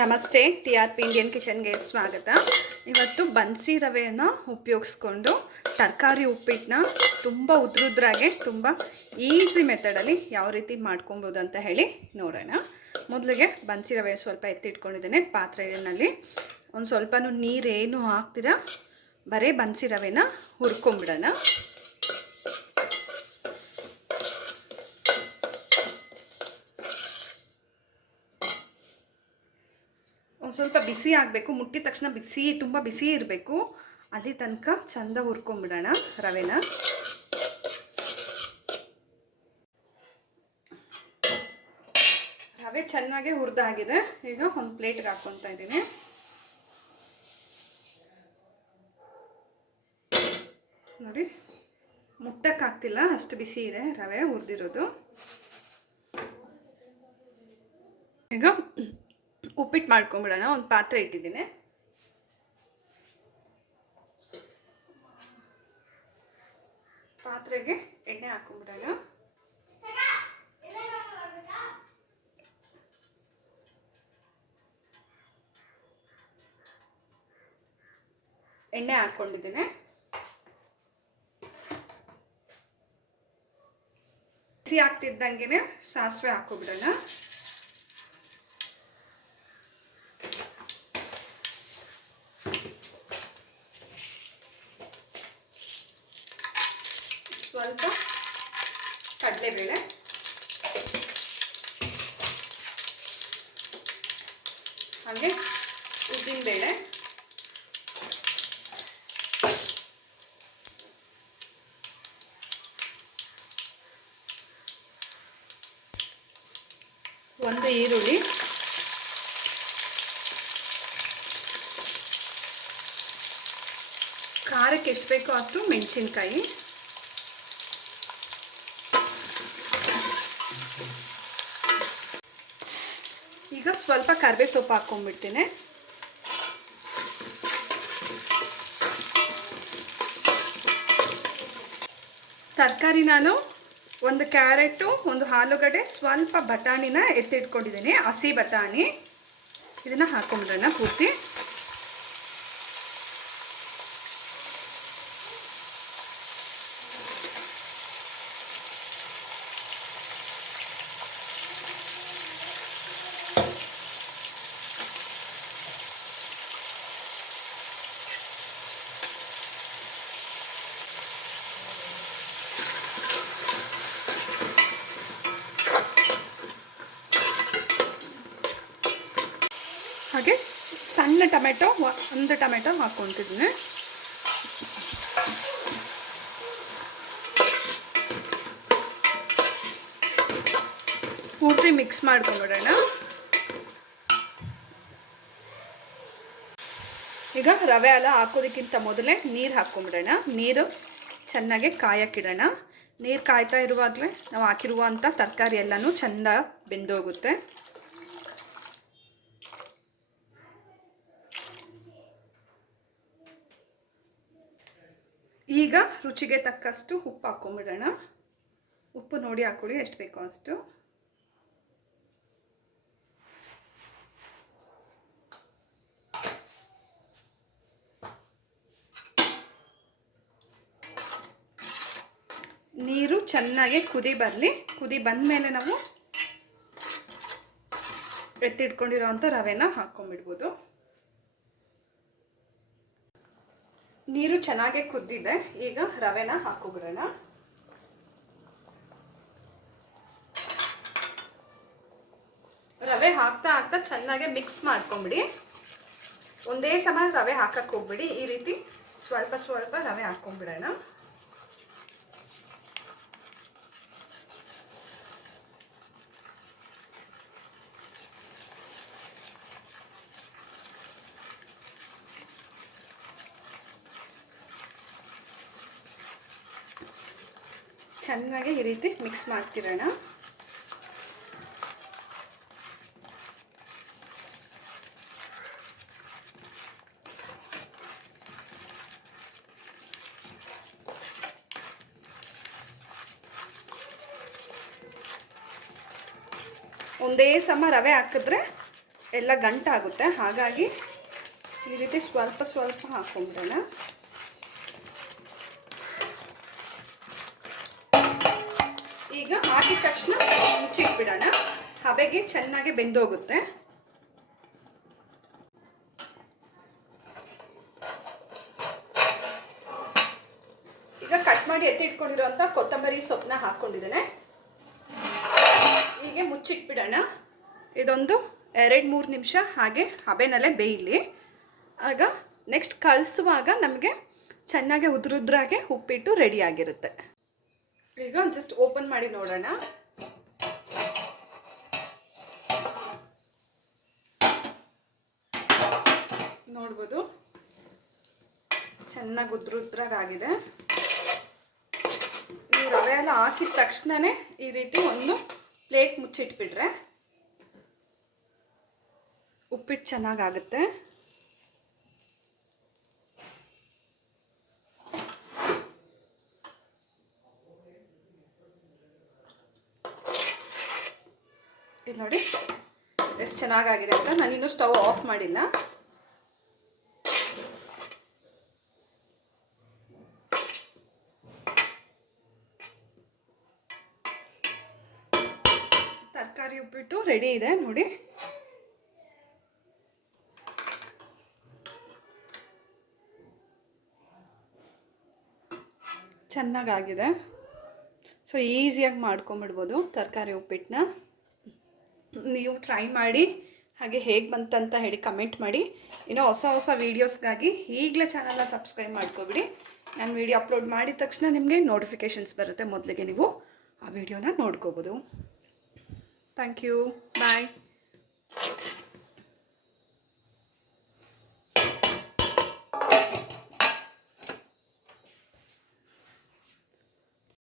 ನಮಸ್ತೆ T R P Indian ಕಿಚನ್ಗೆ ಸ್ವಾಗತ. ಇವತ್ತು ಬನ್ಸಿ ರವೆಯನ್ನು ಉಪಯೋಗಿಸ್ಕೊಂಡು ತರಕಾರಿ ಉಪ್ಪಿಟ್ಟನ್ನ ತುಂಬ ಉದ್ರುದ್ರಾಗೆ ತುಂಬ ಈಸಿ ಮೆಥಡಲ್ಲಿ ಯಾವ ರೀತಿ ಮಾಡ್ಕೊಬೋದು ಅಂತ ಹೇಳಿ ನೋಡೋಣ. ಮೊದಲಿಗೆ ಬನ್ಸಿ ರವೆ ಸ್ವಲ್ಪ ಎತ್ತಿಟ್ಕೊಂಡಿದ್ದೇನೆ ಪಾತ್ರೆಯಲ್ಲಿ. ಒಂದು ಸ್ವಲ್ಪನೂ ನೀರೇನು ಹಾಕ್ತೀರ, ಬರೀ ಬನ್ಸಿ ರವೆನ ಹುರ್ಕೊಂಬಿಡೋಣ. ಸ್ವಲ್ಪ ಬಿಸಿ ಆಗಬೇಕು, ಮುಟ್ಟಿದ ತಕ್ಷಣ ಬಿಸಿ, ತುಂಬ ಬಿಸಿ ಇರಬೇಕು. ಅಲ್ಲಿ ತನಕ ಚಂದ ಹುರ್ಕೊಂಬಿಡೋಣ ರವೆನ. ರವೆ ಚೆನ್ನಾಗಿ ಹುರಿದಾಗಿದೆ. ಈಗ ಒಂದು ಪ್ಲೇಟ್ಗೆ ಹಾಕ್ಕೊತಾ ಇದ್ದೀನಿ. ನೋಡಿ ಮುಟ್ಟಕ್ಕಾಗ್ತಿಲ್ಲ ಅಷ್ಟು ಬಿಸಿ ಇದೆ ರವೆ ಹುರಿದಿರೋದು. ಈಗ ಉಪ್ಪಿಟ್ಟು ಮಾಡ್ಕೊಂಬಿಡೋಣ ಒಂದು ಪಾತ್ರೆ ಇಟ್ಟಿದ್ದೀನಿ. ಪಾತ್ರೆಗೆ ಎಣ್ಣೆ ಹಾಕೊಂಬಿಡೋಣ. ಎಣ್ಣೆ ಹಾಕೊಂಡಿದ್ದೀನಿ. ಬಿಸಿ ಆಗ್ತಿದ್ದಂಗೆ ಸಾಸಿವೆ ಹಾಕೋಬಿಡೋಣ. ಸ್ವಲ್ಪ ಕಡಲೆಬೇಳೆ. ಹಾಗೆ ಉದ್ದಿನಬೇಳೆ. ಒಂದು ಈರುಳ್ಳಿ. ಖಾರಕ್ಕೆ ಎಷ್ಟು ಬೇಕೋ ಅಷ್ಟು ಮೆಣಸಿನ್ಕಾಯಿ. ಈಗ ಸ್ವಲ್ಪ ಕರ್ಬೇ ಸೊಪ್ಪು ಹಾಕ್ಕೊಂಡ್ಬಿಡ್ತೀನಿ ತರಕಾರಿ ನಾನು ಒಂದು ಕ್ಯಾರೆಟು, ಒಂದು ಆಲೂಗಡ್ಡೆ, ಸ್ವಲ್ಪ ಬಟಾಣಿನ ಎತ್ತಿಟ್ಕೊಂಡಿದ್ದೀನಿ, ಹಸಿ ಬಟಾಣಿ. ಇದನ್ನು ಹಾಕೊಂಬಿಡೋಣ ಪೂರ್ತಿ ಹಾಗೆ ಸಣ್ಣ ಟೊಮೆಟೊ ಒಂದು ಟೊಮೆಟೊ ಹಾಕ್ಕೊತಿದ್ದೀನಿ. ಪೂರ್ತಿ ಮಿಕ್ಸ್ ಮಾಡ್ಕೊಂಬಿಡೋಣ. ಈಗ ರವೆ ಎಲ್ಲ ಹಾಕೋದಕ್ಕಿಂತ ಮೊದಲೇ ನೀರು ಹಾಕ್ಕೊಂಬಿಡೋಣ. ನೀರು ಚೆನ್ನಾಗಿ ಕಾಯಕ್ಕಿಡೋಣ. ನೀರು ಕಾಯ್ತಾ ಇರುವಾಗಲೇ ನಾವು ಹಾಕಿರುವಂಥ ತರಕಾರಿ ಎಲ್ಲನೂ ಚೆಂದ ಬೆಂದೋಗುತ್ತೆ. ಈಗ ರುಚಿಗೆ ತಕ್ಕಷ್ಟು ಉಪ್ಪು ಹಾಕ್ಕೊಂಬಿಡೋಣ ಉಪ್ಪು ನೋಡಿ ಹಾಕೊಳ್ಳಿ, ಎಷ್ಟು ಬೇಕೋ ಅಷ್ಟು. ನೀರು ಚೆನ್ನಾಗಿ ಕುದಿ ಬರಲಿ. ಕುದಿ ಬಂದಮೇಲೆ ನಾವು ಎತ್ತಿಟ್ಕೊಂಡಿರೋವಂಥ ರವೆನ ಹಾಕ್ಕೊಂಬಿಡ್ಬೋದು ನೀರು ಚೆನ್ನಾಗಿ ಕುದ್ದಿದೆ. ಈಗ ರವೆನ ಹಾಕೋಬಿಡೋಣ. ರವೆ ಹಾಕ್ತಾ ಹಾಕ್ತಾ ಚೆನ್ನಾಗಿ ಮಿಕ್ಸ್ ಮಾಡ್ಕೊಂಬಿಡಿ. ಒಂದೇ ಸಮ ರವೆ ಹಾಕಕ್ಕೆ ಹೋಗ್ಬಿಡಿ. ಈ ರೀತಿ ಸ್ವಲ್ಪ ಸ್ವಲ್ಪ ರವೆ ಹಾಕ್ಕೊಂಬಿಡೋಣ. ಚೆನ್ನಾಗಿ ಈ ರೀತಿ ಮಿಕ್ಸ್ ಮಾಡ್ತಿರೋಣ. ಒಂದೇ ಸಮ ರವೆ ಹಾಕಿದ್ರೆ ಎಲ್ಲ ಗಂಟಾಗುತ್ತೆ. ಹಾಗಾಗಿ ಈ ರೀತಿ ಸ್ವಲ್ಪ ಸ್ವಲ್ಪ ಹಾಕೊಂಬಿಡೋಣ ಈಗ ಹಾಕಿದ ತಕ್ಷಣ ಮುಚ್ಚಿಟ್ಬಿಡೋಣ. ಹಬೆಗೆ ಚೆನ್ನಾಗಿ ಬೆಂದೋಗುತ್ತೆ. ಈಗ ಕಟ್ ಮಾಡಿ ಎತ್ತಿಟ್ಕೊಂಡಿರೋಂಥ ಕೊತ್ತಂಬರಿ ಸೊಪ್ಪನ್ನ ಹಾಕ್ಕೊಂಡಿದ್ದೇನೆ. ಹೀಗೆ ಮುಚ್ಚಿಟ್ಬಿಡೋಣ. ಇದೊಂದು ಎರಡು ಮೂರು ನಿಮಿಷ ಹಾಗೆ ಹಬೆನಲ್ಲೇ ಬೇಯಲಿ. ಆಗ ನೆಕ್ಸ್ಟ್ ಕಳಿಸುವಾಗ ನಮಗೆ ಚೆನ್ನಾಗಿ ಉದುರುದ್ರಾಗೆ ಉಪ್ಪಿಟ್ಟು ರೆಡಿ ಆಗಿರುತ್ತೆ. ಈಗ ಜಸ್ಟ್ ಓಪನ್ ಮಾಡಿ ನೋಡೋಣ. ನೋಡ್ಬೋದು. ಚೆನ್ನಾಗಿ ಉದ್ರುದ್ರಾಗಿದೆ ನೀವು ರವೆ ಎಲ್ಲ ಹಾಕಿದ ತಕ್ಷಣನೇ ಈ ರೀತಿ ಒಂದು ಪ್ಲೇಟ್ ಮುಚ್ಚಿಟ್ಬಿಟ್ರೆ ಉಪ್ಪಿಟ್ಟು ಚೆನ್ನಾಗಾಗುತ್ತೆ ಇಲ್ಲಿ ನೋಡಿ ಎಷ್ಟು ಚೆನ್ನಾಗಾಗಿದೆ ಅಂತ ನಾನಿನ್ನೂ ಸ್ಟವ್ ಆಫ್ ಮಾಡಿಲ್ಲ. ತರಕಾರಿ ಉಪ್ಪಿಟ್ಟು ರೆಡಿ ಇದೆ, ನೋಡಿ. ಚೆನ್ನಾಗಾಗಿದೆ. ಸೊ ಈಸಿಯಾಗಿ ಮಾಡ್ಕೊಂಬಿಡ್ಬೋದು ತರಕಾರಿ ಉಪ್ಪಿಟ್ಟನ್ನ ನೀವು ಟ್ರೈ ಮಾಡಿ, ಹಾಗೆ ಹೇಗೆ ಬಂತಂತ ಹೇಳಿ ಕಮೆಂಟ್ ಮಾಡಿ. ಇನ್ನೂ ಹೊಸ ಹೊಸ ವೀಡಿಯೋಸ್ಗಾಗಿ ಈಗಲೇ ಚಾನಲ್ನ ಸಬ್ಸ್ಕ್ರೈಬ್ ಮಾಡ್ಕೊಬಿಡಿ. ನಾನು ವೀಡಿಯೋ ಅಪ್ಲೋಡ್ ಮಾಡಿದ ತಕ್ಷಣ ನಿಮಗೆ ನೋಟಿಫಿಕೇಷನ್ಸ್ ಬರುತ್ತೆ ಮೊದಲಿಗೆ ನೀವು ಆ ವಿಡಿಯೋನ ನೋಡ್ಕೋಬೋದು. Thank you bye